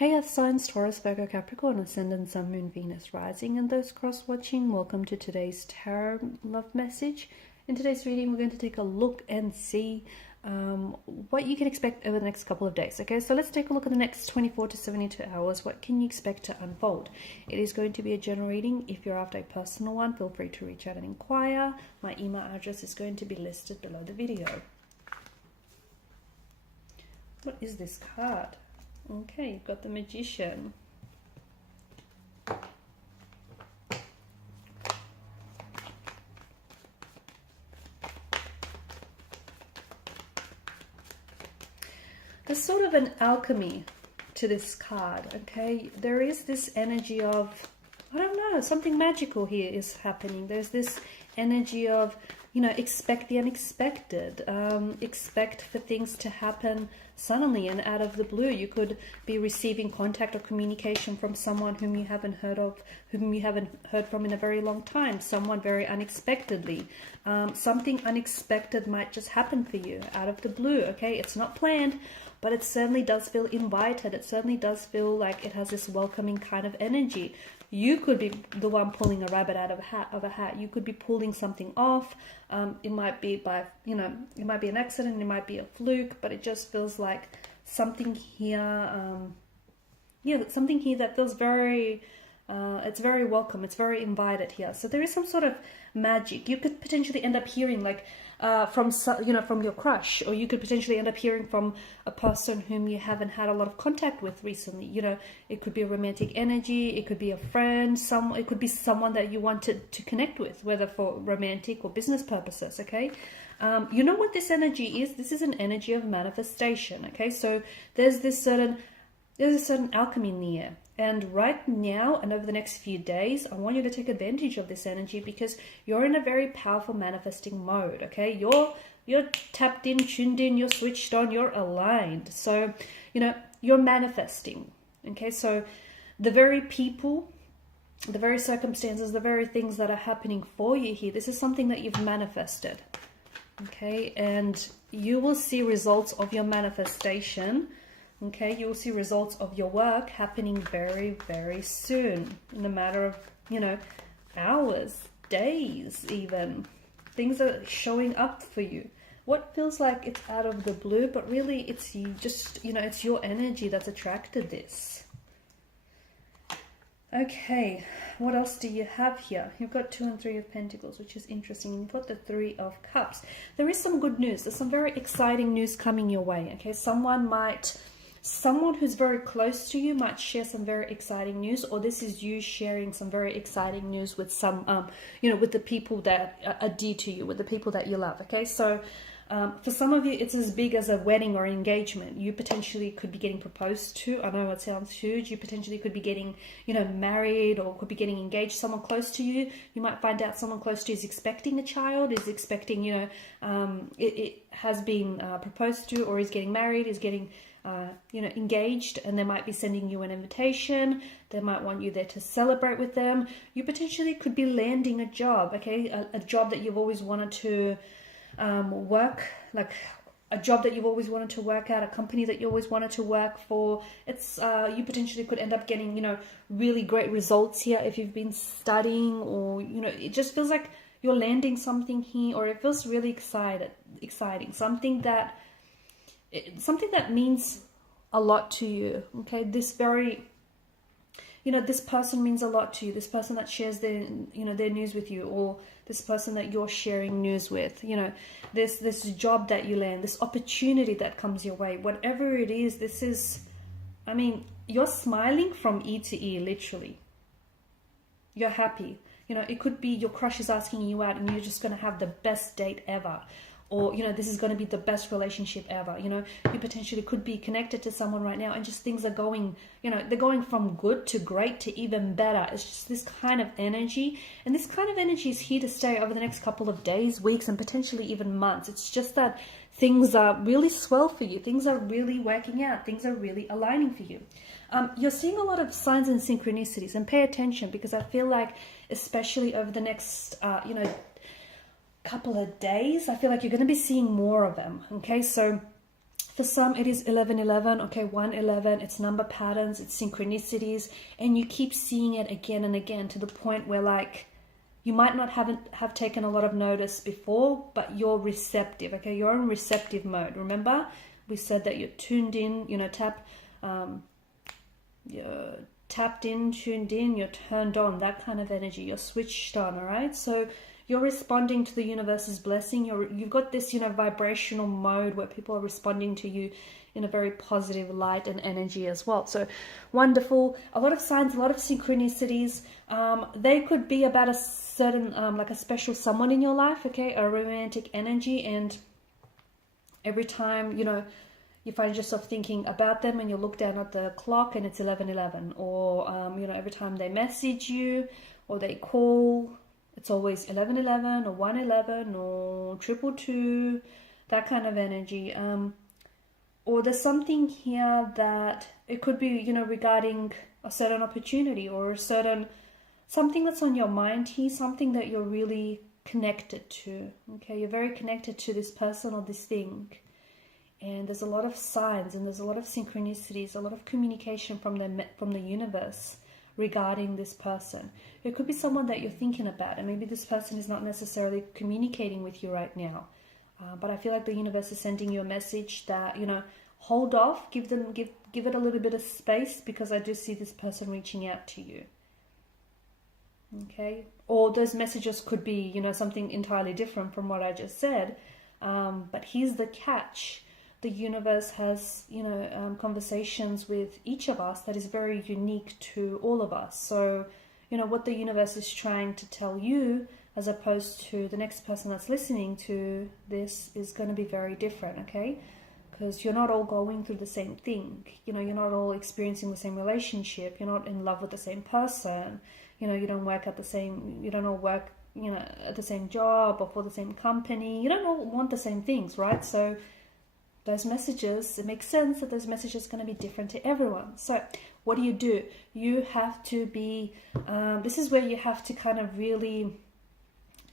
Hey Earth signs, Taurus, Virgo, Capricorn, Ascendant, Sun, Moon, Venus, Rising, and those cross-watching, welcome to today's tarot love message. In today's reading, we're going to take a look and see what you can expect over the next couple of days. Okay, so let's take a look at the next 24 to 72 hours. What can you expect to unfold? It is going to be a general reading. If you're after a personal one, feel free to reach out and inquire. My email address is going to be listed below the video. What is this card? Okay, you've got the Magician. There's sort of an alchemy to this card, okay? There is this energy of, I don't know, something magical here is happening. There's this energy of, you know, expect the unexpected. Expect for things to happen suddenly and out of the blue. You could be receiving contact or communication from someone whom you haven't heard of, whom you haven't heard from in a very long time, someone very unexpectedly. Something unexpected might just happen for you out of the blue, okay? It's not planned, but it certainly does feel invited. It certainly does feel like it has this welcoming kind of energy. You could be the one pulling a rabbit out of a hat. You could be pulling something off. It might be by, you know, it might be an accident, it might be a fluke, but it just feels like something here, something here that feels very, it's very welcome, it's very invited here. So there is some sort of magic. You could potentially end up hearing like from your crush, or you could potentially end up hearing from a person whom you haven't had a lot of contact with recently. You know, it could be a romantic energy, it could be a friend, it could be someone that you wanted to connect with, whether for romantic or business purposes, okay? You know what this energy is? This is an energy of manifestation, okay? So there's a certain alchemy in the air. And right now and over the next few days, I want you to take advantage of this energy because you're in a very powerful manifesting mode, okay? You're tapped in, tuned in, you're switched on, you're aligned. So, you know, you're manifesting, okay? So the very people, the very circumstances, the very things that are happening for you here, this is something that you've manifested, okay? And you will see results of your manifestation. Okay, you'll see results of your work happening very, very soon. In a matter of, you know, hours, days even. Things are showing up for you. What feels like it's out of the blue, but really it's you just, you know, it's your energy that's attracted this. Okay, what else do you have here? You've got 2 and 3 of Pentacles, which is interesting. You've got the 3 of Cups. There is some good news. There's some very exciting news coming your way, okay? Someone who's very close to you might share some very exciting news, or this is you sharing some very exciting news with some, with the people that are dear to you, with the people that you love, okay? So for some of you, it's as big as a wedding or engagement. You potentially could be getting proposed to. I know it sounds huge. You potentially could be getting, married, or could be getting engaged. Someone close to you. You might find out someone close to you is expecting a child, is expecting, it has been proposed to, or is getting married, is getting engaged, and they might be sending you an invitation. They might want you there to celebrate with them. You potentially could be landing a job, okay? A job that you've always wanted to work, like a job that you've always wanted to work at, a company that you always wanted to work for. It's you potentially could end up getting, really great results here if you've been studying, or, it just feels like you're landing something here, or it feels really exciting, something that means a lot to you, okay? This person means a lot to you, this person that shares their news with you, or this person that you're sharing news with, this job that you land, this opportunity that comes your way, whatever it is, this is, you're smiling from ear to ear, literally. You're happy. It could be your crush is asking you out and you're just going to have the best date ever. Or, this is going to be the best relationship ever. You potentially could be connected to someone right now and just things are going, they're going from good to great to even better. It's just this kind of energy. And this kind of energy is here to stay over the next couple of days, weeks, and potentially even months. It's just that things are really swell for you. Things are really working out. Things are really aligning for you. You're seeing a lot of signs and synchronicities, and pay attention, because I feel like, especially over the next, couple of days, I feel like you're going to be seeing more of them. Okay, so For some, it is 1111, okay, 111, it's number patterns, it's synchronicities, and you keep seeing it again and again to the point where, like, you might not have taken a lot of notice before, but you're receptive, okay? You're in receptive mode. Remember, we said that you're tuned in, you know, you're tapped in, tuned in, you're turned on, that kind of energy. You're switched on, all right? So you're responding to the universe's blessing. You've got this, you know, vibrational mode where people are responding to you in a very positive light and energy as well. So wonderful. A lot of signs, a lot of synchronicities. They could be about a certain, like a special someone in your life, okay? A romantic energy. And every time, you know, you find yourself thinking about them and you look down at the clock and it's 11:11, or you know, every time they message you or they call, it's always 11:11 or 1:11 or 222, that kind of energy. Or there's something here that it could be, you know, regarding a certain opportunity or a certain something that's on your mind here, something that you're really connected to. Okay, you're very connected to this person or this thing. And there's a lot of signs and there's a lot of synchronicities, a lot of communication from the universe regarding this person. It could be someone that you're thinking about, and maybe this person is not necessarily communicating with you right now. But I feel like the universe is sending you a message that, you know, hold off, give it a little bit of space, because I do see this person reaching out to you. Okay? Or those messages could be, you know, something entirely different from what I just said. But here's the catch. The universe has, you know, conversations with each of us that is very unique to all of us. So, you know, what the universe is trying to tell you as opposed to the next person that's listening to this is going to be very different, okay? Because you're not all going through the same thing. You know, you're not all experiencing the same relationship. You're not in love with the same person. You know, you don't work at the same, you don't all work, you know, at the same job or for the same company. You don't all want the same things, right? So those messages, it makes sense that those messages are going to be different to everyone. So what do? You have to be, this is where you have to kind of really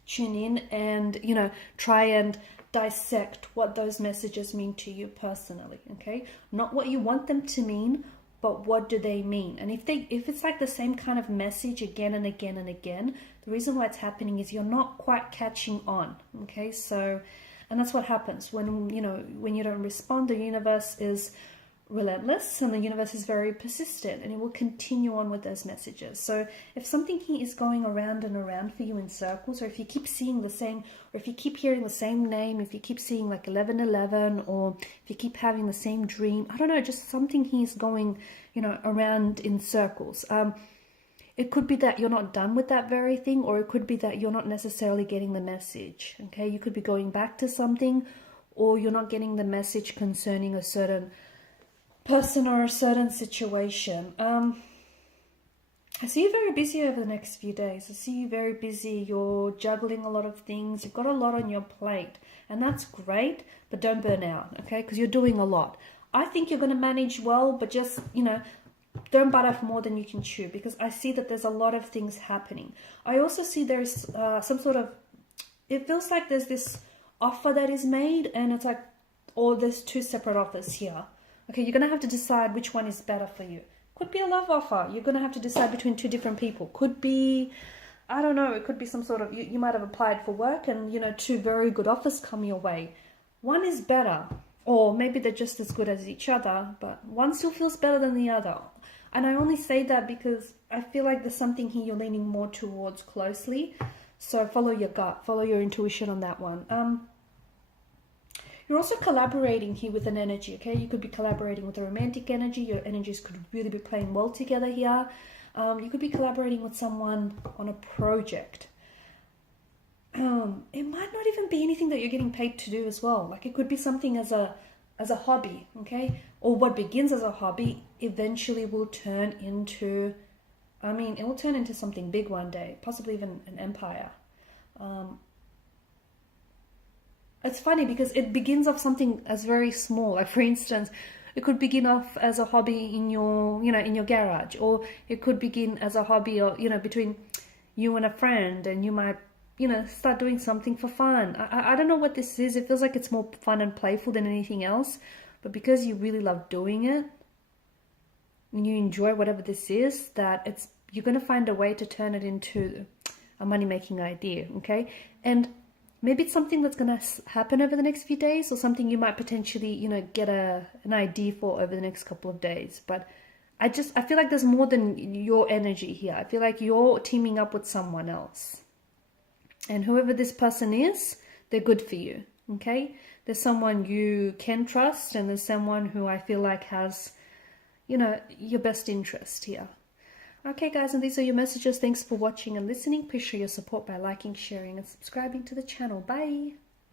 tune in and, you know, try and dissect what those messages mean to you personally, okay? Not what you want them to mean, but what do they mean? And if it's like the same kind of message again and again and again, the reason why it's happening is you're not quite catching on, okay? So, and that's what happens when, you know, when you don't respond. The universe is relentless and the universe is very persistent, and it will continue on with those messages. So if something is going around and around for you in circles, or if you keep seeing the same, or if you keep hearing the same name, if you keep seeing like 1111, or if you keep having the same dream, I don't know, just something is going, you know, around in circles. It could be that you're not done with that very thing, or it could be that you're not necessarily getting the message, okay? You could be going back to something, or you're not getting the message concerning a certain person or a certain situation. I see you very busy over the next few days. I see you very busy. You're juggling a lot of things. You've got a lot on your plate, and that's great, but don't burn out, okay? Because you're doing a lot. I think you're going to manage well, but just, you know, don't bite off more than you can chew, because I see that there's a lot of things happening. I also see there's some sort of, it feels like there's this offer that is made, and it's like, or there's two separate offers here. Okay, you're going to have to decide which one is better for you. Could be a love offer. You're going to have to decide between two different people. Could be, I don't know, it could be some sort of, you might have applied for work and, you know, two very good offers come your way. One is better, or maybe they're just as good as each other, but one still feels better than the other. And I only say that because I feel like there's something here you're leaning more towards closely. So follow your gut, follow your intuition on that one. You're also collaborating here with an energy, okay? You could be collaborating with a romantic energy. Your energies could really be playing well together here. You could be collaborating with someone on a project. It might not even be anything that you're getting paid to do as well. Like it could be something as a hobby, okay? Or what begins as a hobby eventually will turn into, it will turn into something big one day, possibly even an empire. It's funny because it begins off something as very small. Like for instance, it could begin off as a hobby in your, in your garage, or it could begin as a hobby, or, between you and a friend, and you might, start doing something for fun. I don't know what this is. It feels like it's more fun and playful than anything else. but because you really love doing it and you enjoy whatever this is, that you're going to find a way to turn it into a money-making idea, okay? And maybe it's something that's going to happen over the next few days, or something you might potentially, you know, get an idea for over the next couple of days. But I feel like there's more than your energy here. I feel like you're teaming up with someone else. And whoever this person is, they're good for you, okay? There's someone you can trust, and there's someone who I feel like has, you know, your best interest here. Okay, guys, and these are your messages. Thanks for watching and listening. Please show your support by liking, sharing, and subscribing to the channel. Bye!